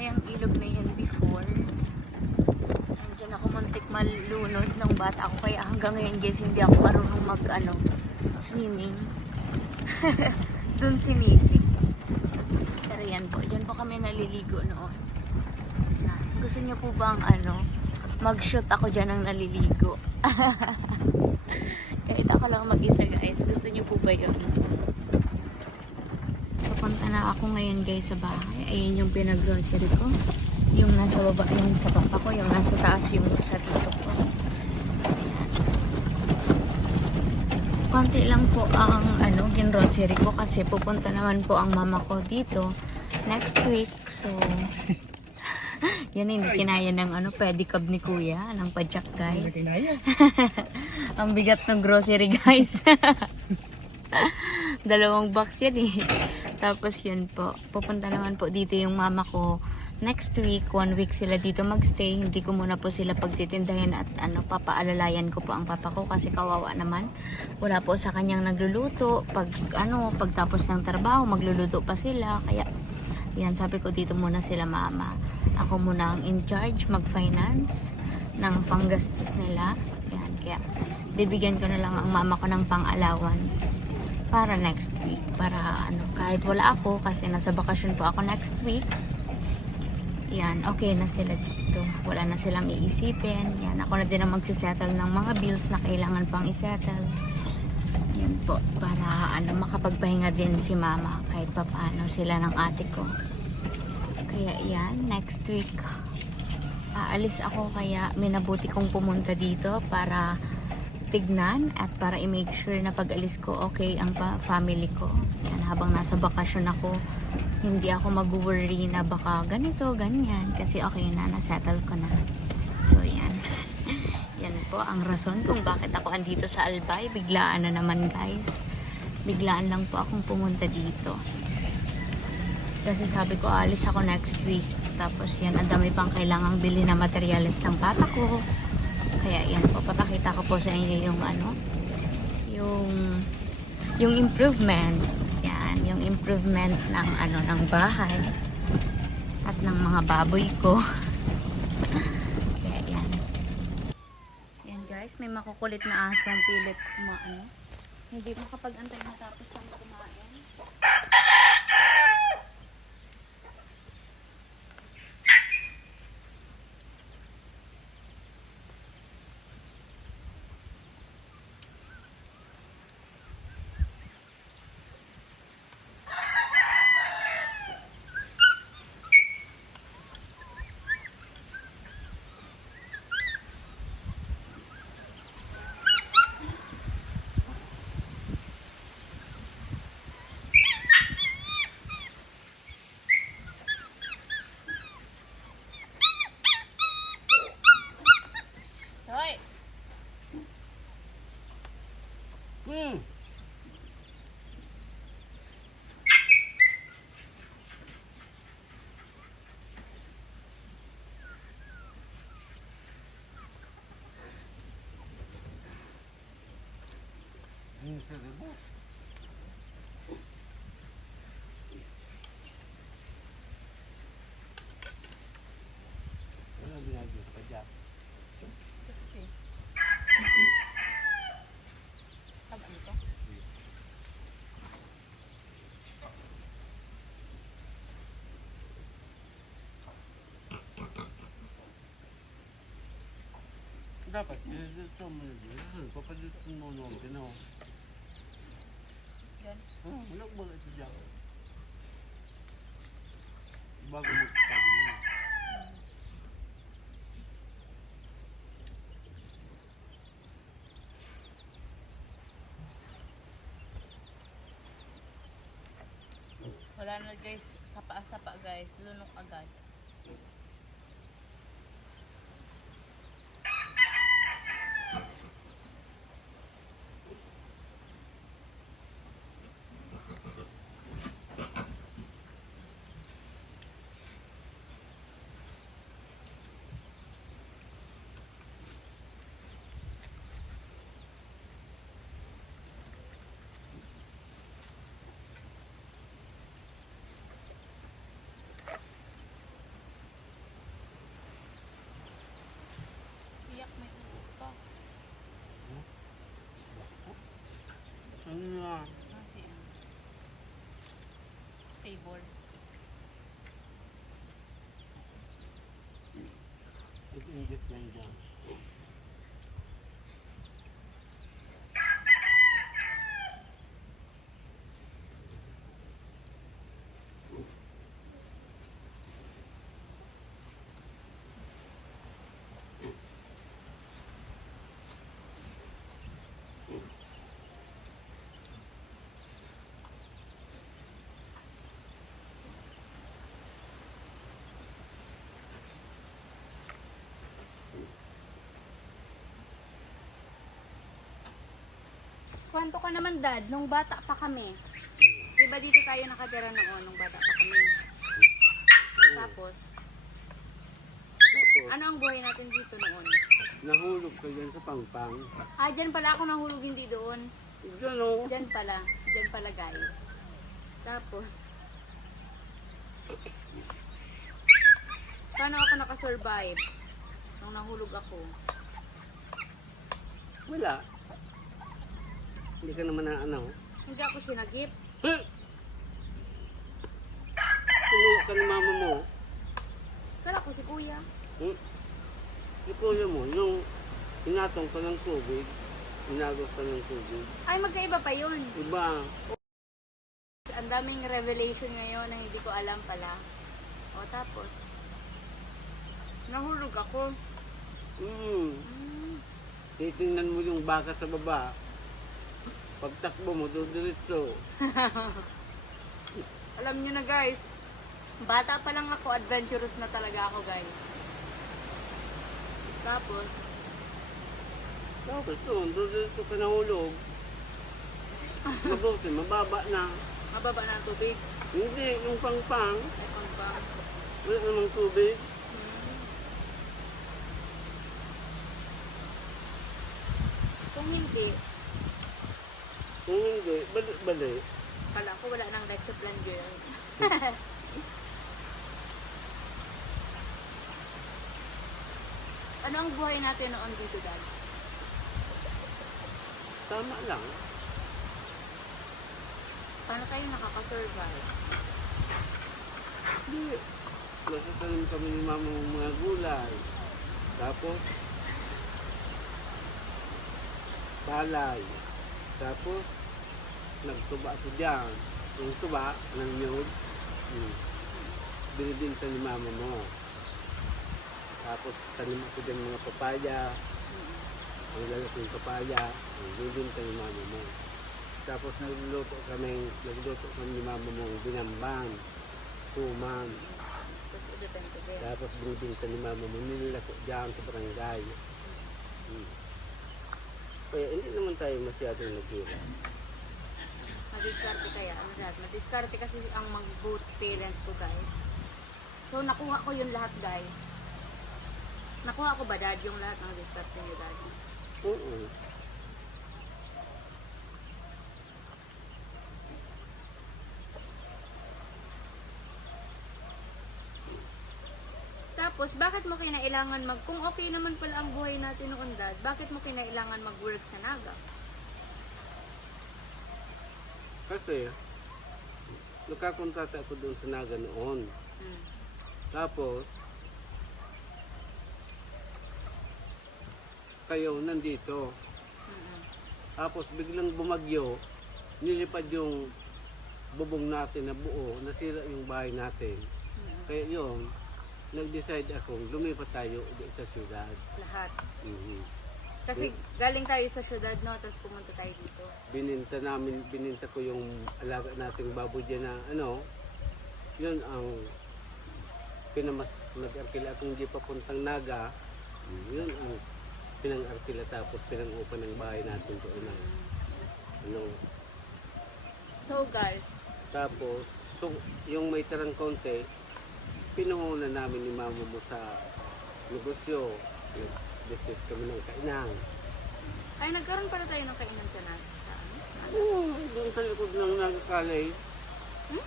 kayang ilog na yan before. Nandiyan ako muntik malunod nung bata ako. Kaya hanggang ngayon guys, hindi ako marunong mag ano, swimming. Doon sinisig. Pero yan po, dyan po kami naliligo noon. Gusto niyo po bang ano, mag-shoot ako dyan ng naliligo? Kahit ako lang mag-isa guys. Gusto niyo po ba yun? Na ako ngayon guys sa bahay. Ayun yung pinag-grocery ko. Yung nasa baba, yung sa papa ko. Yung nasa taas, yung sa tito ko. Ayan. Konti lang po ang ano, gin-grocery ko kasi pupunta naman po ang mama ko dito next week. So, yan hindi kinaya ng ano, pedicab ni kuya, ng padyak guys. ang bigat ng grocery guys. Dalawang box yan eh. Tapos yun po, pupunta naman po dito yung mama ko next week, one week sila dito magstay. Hindi ko muna po sila pagtitindahin at ano, papaalalayan ko po ang papa ko kasi kawawa naman. Wala po sa kanyang nagluluto. Pag ano, pagtapos ng trabaho, magluluto pa sila. Kaya yan, sabi ko dito muna sila mama. Ako muna ang in charge, mag-finance ng panggastos nila. Yan, kaya bibigyan ko na lang ang mama ko ng pang-allowance para next week. Para ano, kahit wala ako kasi nasa bakasyon po ako next week. Yan, okay na sila dito. Wala na silang iisipin. Yan, ako na din ang magsisettle ng mga bills na kailangan pang isettle. Yan po, para ano, makapagpahinga din si mama kahit pa paano sila ng ate ko. Kaya yan, next week, aalis ako kaya minabuti kong pumunta dito para tignan at para i-make sure na pag alis ko okay ang family ko. Yan, habang nasa bakasyon ako, hindi ako mag-worry na baka ganito, ganyan. Kasi okay na, nasettle ko na. So, yan. yan po ang rason kung bakit ako andito sa Albay. Biglaan na naman, guys. Biglaan lang po akong pumunta dito. Kasi sabi ko, alis ako next week. Tapos yan, ang dami pang kailangang bili na materials ng papa ko. Kaya yan po, papakita ko po sa inyo yung ano, yung yung improvement. Yan, yung improvement ng ano ng bahay at ng mga baboy ko. Kaya yan. Yan guys, may makukulit na asong pilit kumaano. Hindi makapag-antay matapos siyang Dapat, ito mo dyan. Papalutin mo nung ginawa. Wala ko mga ito dyan. Bago mo sabi mo. Wala na guys, sapa-sapa guys, lunok agad. table. It inject lang dyan. Kwento ka naman dad, nung bata pa kami. Diba dito tayo nakatira noon nung bata pa kami? Tapos, Tapos, ano ang buhay natin dito noon? nahulog ka dyan sa pangpang. Ah, dyan pala ako nahulog hindi doon. Dyan o. Dyan pala. Dyan pala guys. Tapos, paano ako nakasurvive nung nahulog ako? Wala. Hindi ka naman na ano. Hindi ako sinagip. Huh? Kinuha ka ni mama mo. Kala ko si kuya. Hmm? Yung kuya mo, yung inatong ka ng tubig, inagos ka ng tubig. Ay, magkaiba pa yun. Iba, Ang daming revelation ngayon na hindi ko alam pala. O tapos, nahulog ako. mm, Hmm. titingnan mo yung baka sa baba. Pagtakbo mo, diretso. Alam nyo na guys, bata pa lang ako, adventurous na talaga ako guys. Tapos, Tapos doon, diretso ka nahulog. Mabuti, mababa na. mababa na ang tubig. Hindi, yung pangpang, Ay, pang ba? wala namang tubig. Kung hindi, Kung hindi, bali-bali. kala ko wala nang next plan girl. ano ang buhay natin noon dito, Dad? Tama lang. Paano kayo nakaka-survive? Hindi. Nasatanim kami ni mama ng mga gulay. Tapos, palay. Tapos, nagtuba ako dyan. Yung tuba ng nyog, hmm, binibinta ni mama mo. Tapos, tanim ako dyan mga papaya. Ang lalaking papaya, ang binibinta ni mama mo. Tapos, nagluluto kami, nagluluto kami ni mama mo ng binambang, tuman. Tapos, udepente din. Tapos binibinta ni mama mo, nilalako dyan sa barangay. Hmm. Kaya hindi naman tayo masyadong naghirap. Madiskarte kaya, ano dad? Madiskarte kasi ang mag-both parents ko, guys. So, nakuha ko yung lahat, guys. Nakuha ko ba, dad, yung lahat ng diskarte niyo, dad? Oo. Tapos, bakit mo kinailangan mag... Kung okay naman pala ang buhay natin noon, dad, bakit mo kinailangan mag-work sa Naga? Kasi, nakakontrata ako doon sa Naga noon. Hmm. Tapos, kayo nandito. Mm-mm. Tapos biglang bumagyo, nilipad yung bubong natin na buo, nasira yung bahay natin. Mm-mm. Kaya yun, nag-decide akong lumipat tayo sa syudad. Lahat. Mhm. Kasi galing tayo sa syudad, no? Tapos pumunta tayo dito. Bininta namin, bininta ko yung alaga nating baboy dyan na ano, yun ang pinamas, nag-arkila akong di papuntang Naga, yun ang pinang-arkila tapos pinang-upan ng bahay natin doon na ano. So, guys, Tapos, so, yung may tarang konti, pinuhunan namin ni mama mo sa negosyo. Nag-business kami ng kainang. ay nagkaroon pala tayo ng kainan sa. Sa ano? Oo, doon sa likod ng nagakalay. Hmm?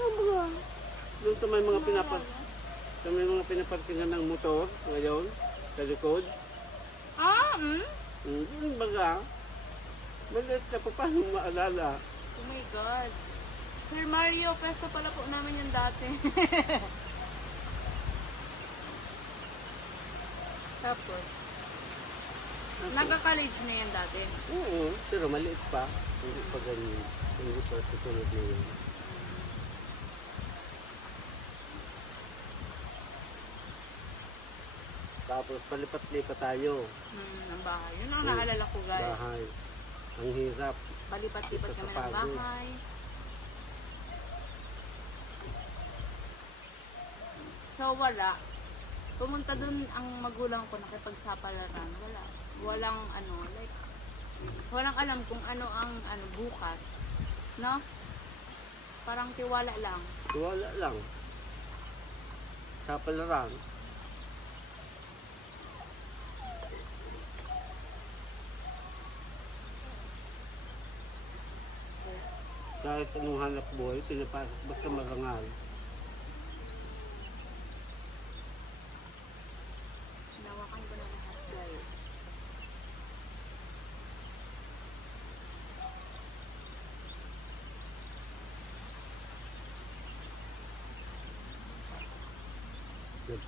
Ano ba? Doon sa may mga pinapar sa may mga pinaparkingan ng motor ngayon, sa likod. Ah, mm? Hmm, doon baga, maliit ka pa paano maalala. Oh my God. Sir Mario, pesto pala po namin yung dati. Tapos, nagka-college na yan dati. Oo, pero maliit pa. Hindi pa ganyan. Hindi pa susunod na yun. Tapos palipat-lipat tayo. Hmm, ng bahay. Yun ang naalala ko, guys. Bahay. Ang hirap. Palipat-lipat kami ng bahay. So, wala. Pumunta dun ang magulang ko nakipagsapalaran. Wala. Walang ano, like, walang alam kung ano ang ano bukas. No? Parang tiwala lang. Wala lang. Sa palaran. Kahit anong hanap buhay, pinapasok basta marangal. Nawakan ko na lahat, guys.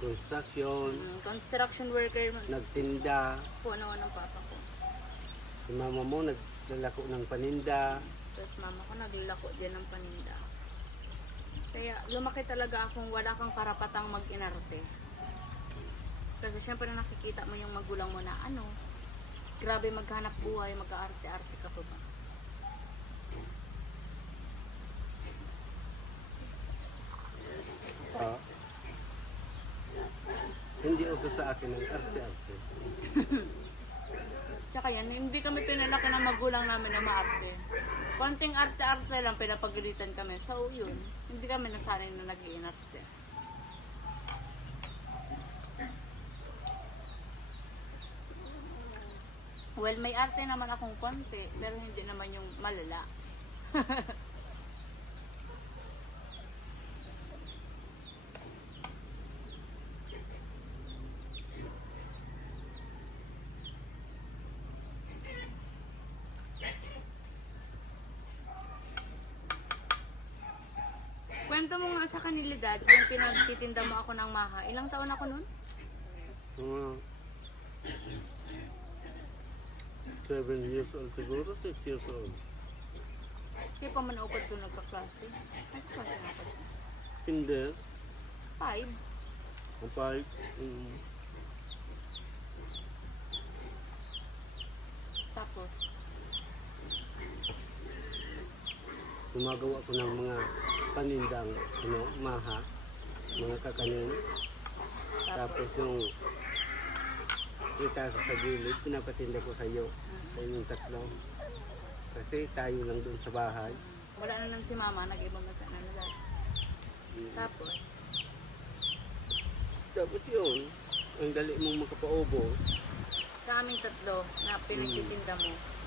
Nag-construction, Mm, construction worker, nagtinda. po ano ng papa ko. Si mama mo naglalako ng paninda. Tapos mama ko naglako din ng paninda. Kaya lumaki talaga akong wala kang karapatang mag-inarte. Kasi syempre nakikita mo yung magulang mo na ano, grabe maghanap buhay, mag-aarte-arte ka pa ba? Ah. Hindi uso sa akin ang arte-arte. Tsaka yan, hindi kami pinalaki ng magulang namin na maarte. Konting arte-arte lang pinapagalitan kami. So yun, hindi kami nasanay na nag-iinarte. Well, may arte naman akong konti, pero hindi naman yung malala. Kwento mo nga sa kanila, Dad, yung pinagtitinda mo ako ng maha. Ilang taon ako nun? Mga seven years old siguro, six years old. Kaya pa man upad ko nagkaklase. Ay, klase na ako. Hindi. Five. Ang five. Mm. Tapos, Gumagawa ko ng mga panindang, ano, maha, mga kakanin. tapos, yung kita sa gilid, pinapatinda ko sa iyo. Sa inyong tatlo. Kasi tayo lang doon sa bahay. wala na lang si mama, nag-ibang na nila. Tapos, Tapos yun, ang dali mong makapaubos. sa aming tatlo na pinagtitinda mo,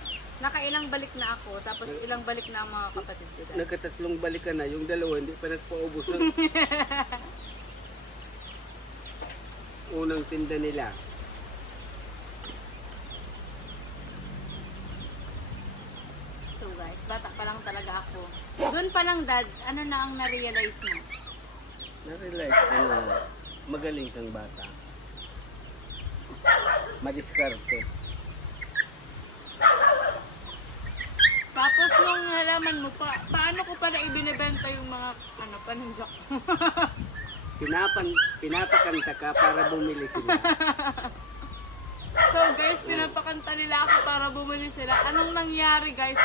nakailang balik na ako, tapos ilang balik na ang mga kapatid ko. Dad. Nagkatatlong balik ka na, yung dalawa hindi pa nagpaubos ng unang tinda nila. So guys, bata pa lang talaga ako. Doon pa lang dad, ano na ang na-realize mo? Na-realize ko na magaling kang bata. Madiskarte. Tapos nung nalaman mo, pa, paano ko pala ibinibenta yung mga ano, paninda ko? Pinapan, pinapakanta ka para bumili sila. so guys, pinapakanta nila ako para bumili sila. Anong nangyari guys?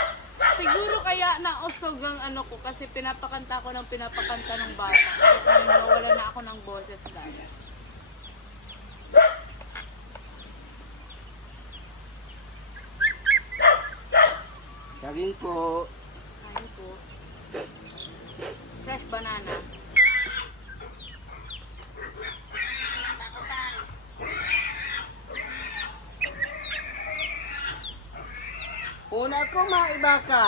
Siguro kaya nausog ang ano ko kasi pinapakanta ko ng pinapakanta ng bata. Nawala na ako ng boses guys. Saging po. Kain po. Fresh banana. Una ko maiba ka.